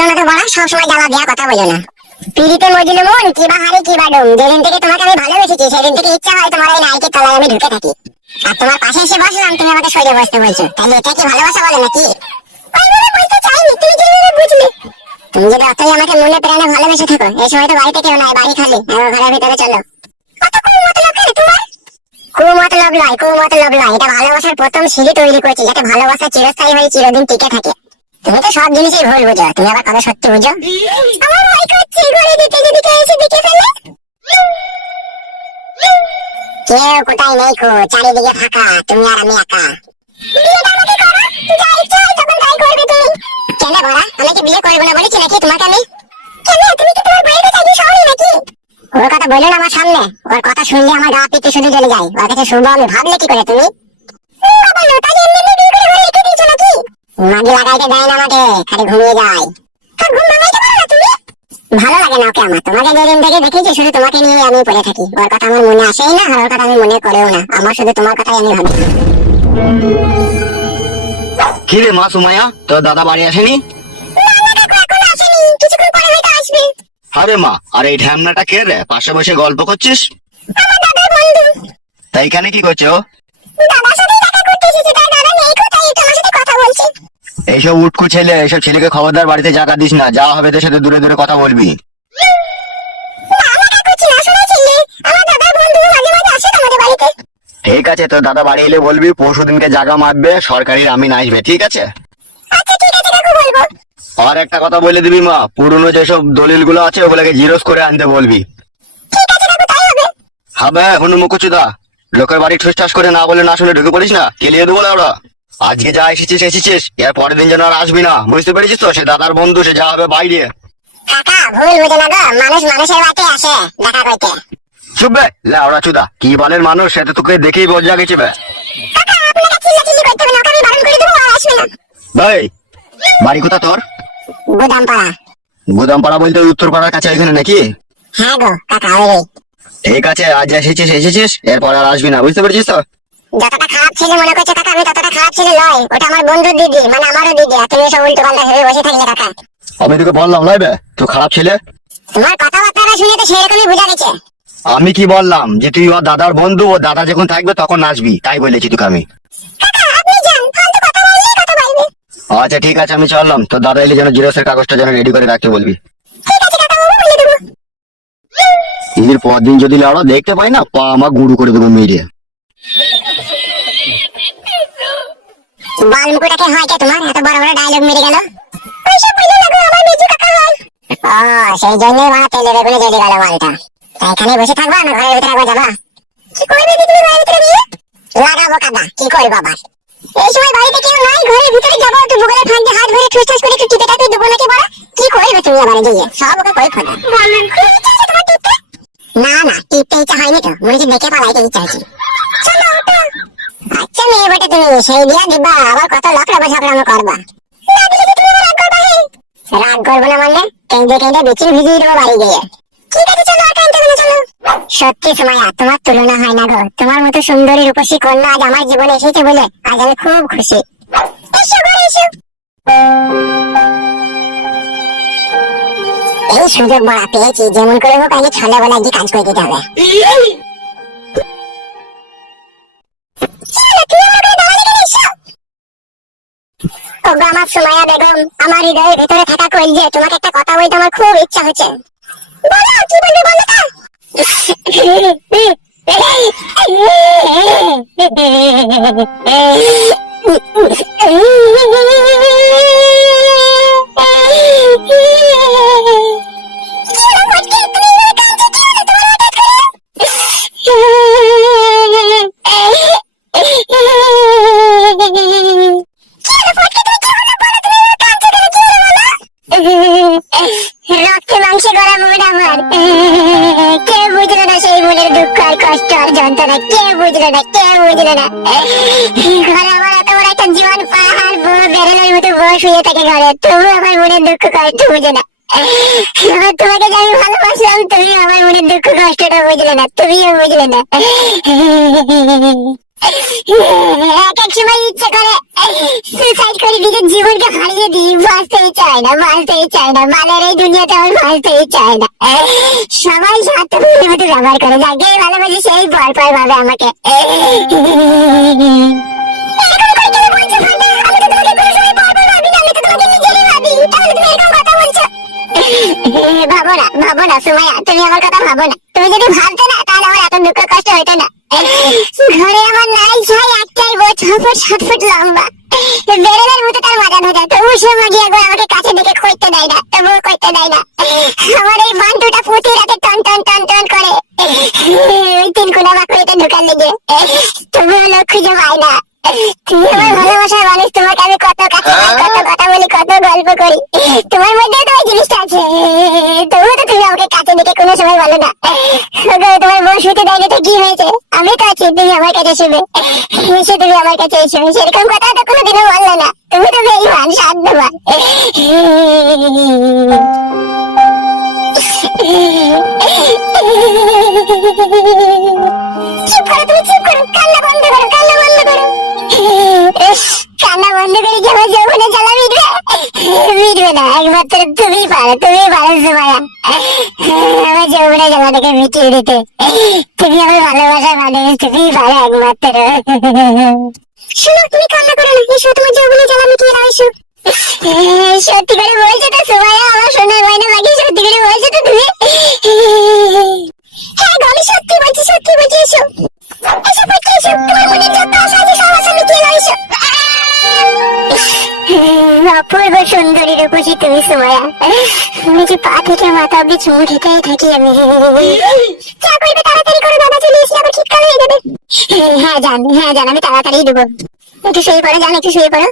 যেও না তো বড়া, সবসময় জ্বালা দেয়া কথা বলো না। পিড়িতে মজিল মন কিবা হারি কিবা ডুম, যেদিন থেকে তোমাকে আমি ভালোবেসেছি সেদিন থেকে ইচ্ছা হয় তোমার এই নাইকের তলায় আমি ঢুকে থাকি। আর তোমার পাশে এসে বসলাম, তুমি আমাকে সরিয়ে বসতে বলছো, তাহলে এটা কি ভালোবাসা বলে নাকি? ওইভাবে বলতে চাইনি, তুমি যেভাবে বুঝলে। তুমি যদি অতই আমাকে মনে প্রাণে ভালোবেসে থাকো, এই সময় তো বাড়িতে কেউ নাই, বাড়ি খালি, ঘরের ভিতরে চলো। কত কুমতলব করে তোমার? কুমতলব নয়, কুমতলব নয়, এটা ভালোবাসার প্রথম সিঁড়ি তৈরি করছি, যাতে ভালোবাসা চিরস্থায়ী হয়ে চিরদিন টিকে থাকে। তুমি তো সব জিনিসই ভুল বুঝো, তুমি আবার কবে সত্যি বুঝো? আমার ভয় করছে, ঘরে দিতে যদি কেউ এসে দেখে ফেলে। কেউ কোথায় নেই খো, চারিদিকে ফাঁকা, তুমি আর আমি একা। বিয়েটা আমাকে করো, যা ইচ্ছা হয় তখন তাই করবে তুমি। কেন বড়া, আমাকে বিয়ে করবো না বলেছি নাকি তোমাকে আমি? কেন, তুমি কি তোমার বইয়ের কাছে একদিন শহরে নাকি? ওর কথা বললো না আমার সামনে, ওর কথা শুনলে আমার গা পিত্তে শুধু জ্বলে যায়। ওর কাছে শুনবো আমি, ভাবলে কি করে তুমি? বাবা লোটা যে এমনি বিয়ে করে ঘরে রেখে দিয়েছো নাকি? মাগি লাগাইতে দেয় না আমাকে, খালি ঘুমিয়ে যায়। তো ঘুম ভাঙাইতে পারো না তুমি? ভালো লাগে না ওকে আমার, তোমাকে যেদিন থেকে দেখেছি শুধু তোমাকে নিয়ে আমি পড়ে থাকি। ওর কথা আমার মনে আসেই না, আর ওর কথা আমি মনে করেও না, আমার শুধু তোমার কথাই আমি ভাবি। কি রে মা সুমাইয়া, তোর দাদা বাড়ি আসেনি? এখন আসেনি, কিছুক্ষণ পরে হয়তো আসবে। আরে মা, আর এই ঢ্যামনাটা কে রে, পাশে বসে গল্প করছিস? আমার দাদার বন্ধু। তাই এখানে কি করছে ও? দাদার সাথে দেখা করতে এসেছে, তাই দাদা নেই কোথায়, একটু আমার সাথে কথা বলছে। এইসব উটকো ছেলে, এইসব ছেলেকে খবরদার বাড়িতে জায়গা দিস না, যা হবে তোর সাথে দূরে দূরে কথা বলবি। আমার দাদার বন্ধু মাঝে মাঝে আসে আমাদের বাড়িতে। ঠিক আছে, তোর দাদা বাড়ি এলে বলবি পরশু দিনকে জায়গা মাপবে, সরকারি আমিন আসবে, ঠিক আছে? আচ্ছা ঠিক আছে কাকু, বলবো। আর একটা কথা বলে দিবি মা, পুরনো যেসব দলিল গুলো আছে ওগুলোকে জিরোস করে আনতে বলবি। ঠিক আছে কাকু, তাই হবে। হবে হনু মুকুচুদা, লোকের বাড়ি ঠুসঠাস করে না বলে না শুনে ঢুকে পড়িস না, কেলিয়ে দেবো না ওরা। আজকে যা এসেছিস এসেছিস, এর পরের দিন যেন আর আসবি না, বুঝতে পেরেছিস তো? সে দাদার বন্ধু, সে যা হবে বাইরে। কাকা ভুল বুঝে না গো, মানুষ মানুষের বাড়িতে আসে দেখা করতে। চুপবে লাউড়া চুদা, কি বলেন মানুষ, সে তো তোকে দেখেই বোঝা গেছে বে। কাকা আপনাকে চিল্লাচিল্লি করতে হবে না, ওকে আমি বারণ করে দেবো, আর আসবে না। ভাই বাড়ি কোথা তোর? গুদামপাড়া। গুদামপাড়া বলতে ওই উত্তর পাড়ার কাছে এখানে নাকি? হ্যাঁ গো কাকা, ওই। ঠিক আছে, আজ এসেছিস এসেছিস, এরপর আর আসবি না, বুঝতে পেরেছিস তো? যতটা খারাপ ছেলে মনে করছো কাকা, আমি ততটা খারাপ ছেলে নয়। ওটা আমার বন্ধুর দিদি, মানে আমারও দিদি। আর তুমি সব উল্টো পাল্টা ভেবে বসে থাকলে কাকা। আমি তোকে বললাম লাইবে তুই খারাপ ছেলে। তোমার কথাবার্তা শুনে তো সেরকমই বোঝা গেছে। আমি কি বললাম যে তুই ওর দাদার বন্ধু, ও দাদা যখন থাকবে তখন আসবি, তাই বলেছি তোকে আমি। কাকা আপনি যান, ফালতু কথা বললেই কথা বলবে। আচ্ছা ঠিক আছে, আমি চললাম, তোর দাদা এলে যেন জিরোসের কাগজটা যেন রেডি করে রাখতে বলবি। ঠিক আছে কাকা, বাবু বলে দেবো। ঈদের পর দিন যদি লাউড়া দেখতে পাই না, পা আমার গুঁড়ো করে দেবো মেরে। বালমুকুটাকে হয় কে তোমার, এত বড় বড় ডায়লগ মেরে গেল? ওইসব বলে লাগো, আমার মেজু কাকা হয়। ও সেই জন্যই মা তেলে বেগুনে জ্বলে গেল মালটা। তাই এখানে বসে থাকবা না ঘরের ভিতরে একবার যাবা? কি করবে তুমি ঘরের ভিতরে গিয়ে? লাগাবো কাদা, কি করবো আবার? এই সময় বাড়িতে কেউ নাই, ঘরের ভিতরে যাবো, একটু ভূগোলের ফাঁক দিয়ে হাত ধরে ঠুস করে একটু টিপে টাপে দেবো নাকি বড়া? কি করবে তুমি আবার গিয়ে? সব ওকে কই ফোনা। না না, টিপতে ইচ্ছা হয়নি তো, মনে হচ্ছে দেখে পালাইতে ইচ্ছা হচ্ছে। চলো ওঠো। আচ্ছা মেয়ে বটে তুমি, সেই দিয়া দিবা, আবার কত লকড়া ঝগড়ামো করবা। না দিলে কি তুমি রাগ করবা? রাগ করবো না মানে কেঁদে কেঁদে বিচিন ভিজিয়ে দেবো বাড়ি গিয়ে। ঠিক আছে চলো, আর কাঁদতে হবে না, চলো। সত্যি সুমাইয়া, তোমার তুলনা হয় না গো। তোমার মতো সুন্দরী রূপসী কন্যা আজ আমার জীবনে এসেছে বলে আজ আমি খুব খুশি। এসো ঘরে এসো। এই সুযোগ বড়া পেয়েছি, যেমন করে হোক আগে ছলে বলে আজকে কাজ করে দিতে হবে। ওগো আমার সুমাইয়া বেগম, আমার হৃদয়ের ভেতরে থাকা কইল, তোমাকে একটা কথা বলতে আমার খুব ইচ্ছা হচ্ছে। বলো কি বলবে, বলো তো। রক্তে মাংসে গড়া মন আমার, কে বুঝলো না সেই মনের দুঃখ আর কষ্ট আর যন্ত্রণা? কে বুঝলো না, কে বুঝলো না? ঘরে আমার এত বড় একটা জীবন পাহাড় বড় বেড়ালের মতো বড় শুয়ে থাকে ঘরে, তবু আমার মনের দুঃখ কষ্ট বুঝে না। তোমাকে যে আমি ভালোবাসলাম, তুমি আমার মনের দুঃখ কষ্টটা বুঝলে না, তুমিও বুঝলে না। এক এক সময় ইচ্ছে করে সুসাইড করে নিজের জীবনকে হারিয়ে দিই। বাঁচতেই চাই না, বাঁচতেই চাই না, মালের এই দুনিয়াতে আমি বাঁচতেই চাই না। সবাই স্বার্থপরের মতো ব্যবহার করে, যাকে ভালোবাসে সেই পর পর ভাবে আমাকে। এরকম করে কেন বলছো ফাটা? আমি তো তোমাকে কোনো সময় পর পর ভাবি না, আমি তো তোমাকে নিজেরই ভাবি। তাহলে তুমি এরকম কথা বলছো? ভাবো না, ভাবো না সুমাইয়া, তুমি আমার কথা ভাবো না। তুমি যদি ভাবতে না তাহলে আমার এত দুঃখ কষ্ট হইতো না। ঘরে আমার নাই ছাই একটাই বউ, 6 ফুট 7 ফুট লম্বা, বেরেলের মতো তার মাজা ধরা, তবু সে মাগি একবার আমাকে কাছে ডেকে করতে দেয় না, তবুও করতে দেয় না। আমার এই বান্টুটা প্রতি রাতে টন টন টন টন করে ওই 3 কোনা বাকুড়িতে ঢোকার লেগে, তবুও লোক খুঁজে পাই না। তুমি আমার ভালোবাসার মানুষ, তোমাকে আমি কত কাছে পাই, কত কথা বলি, কত গল্প করি, তোমার মধ্যে তো ওই জিনিসটা আছে, তবুও তো তুমি আমাকে কাছে ডেকে কোনো সময় বলো না। তোমার বউ শুতে দেয়নি তো কি হয়েছে? আমি তো আছি, তুমি আমার কাছে শুবে, এসে তুমি আমার কাছে এসো। সেরকম কথা তো কোনোদিনও বললো না। তুমি তো বেঈমান, সাধ্যবান। চুপ করো, তুমি চুপ করো, কান্না বন্ধ করো, কান্না বন্ধ করো। ইস, কান্না বন্ধ করে কি আমার যৌবনে জ্বালা মিটবে? মিটবে না, একমাত্র তুমিই পারো, তুমিই পারো সুমাইয়া আমার যৌবনে জ্বালাটাকে মিটিয়ে দিতে। তুমি আমার ভালোবাসার মানুষ, তুমিই পারো একমাত্র। শোনো, তুমি কান্না করো না, এসো তোমার যৌবনে জ্বালা মিটিয়ে দাও, এসো। সত্যি করে বলছো তো সুমাইয়া, আমার সোনার ময়না পাখি, সত্যি করে বলছো তো তুমি? হ্যাঁ গো, আমি সত্যি বলছি, সত্যি বলছি, এসো এসো পড়তে এসো, তোমার মনে যত আশা আছে সব আশা মিটিয়ে দাও, এসো। অপূর্ব সুন্দরী রূপসী তুমি সুমাইয়া, আমি যে পা থেকে মাথা অব্দি চুমু খেতেই থাকি আমি। যা করবে তাড়াতাড়ি করো, দাদা চলে এসে আবার চিৎকার হয়ে যাবে। হ্যাঁ জান, হ্যাঁ জান, আমি তাড়াতাড়ি দেবো। একটু শুয়ে পড়ো জান, একটু শুয়ে পড়ো।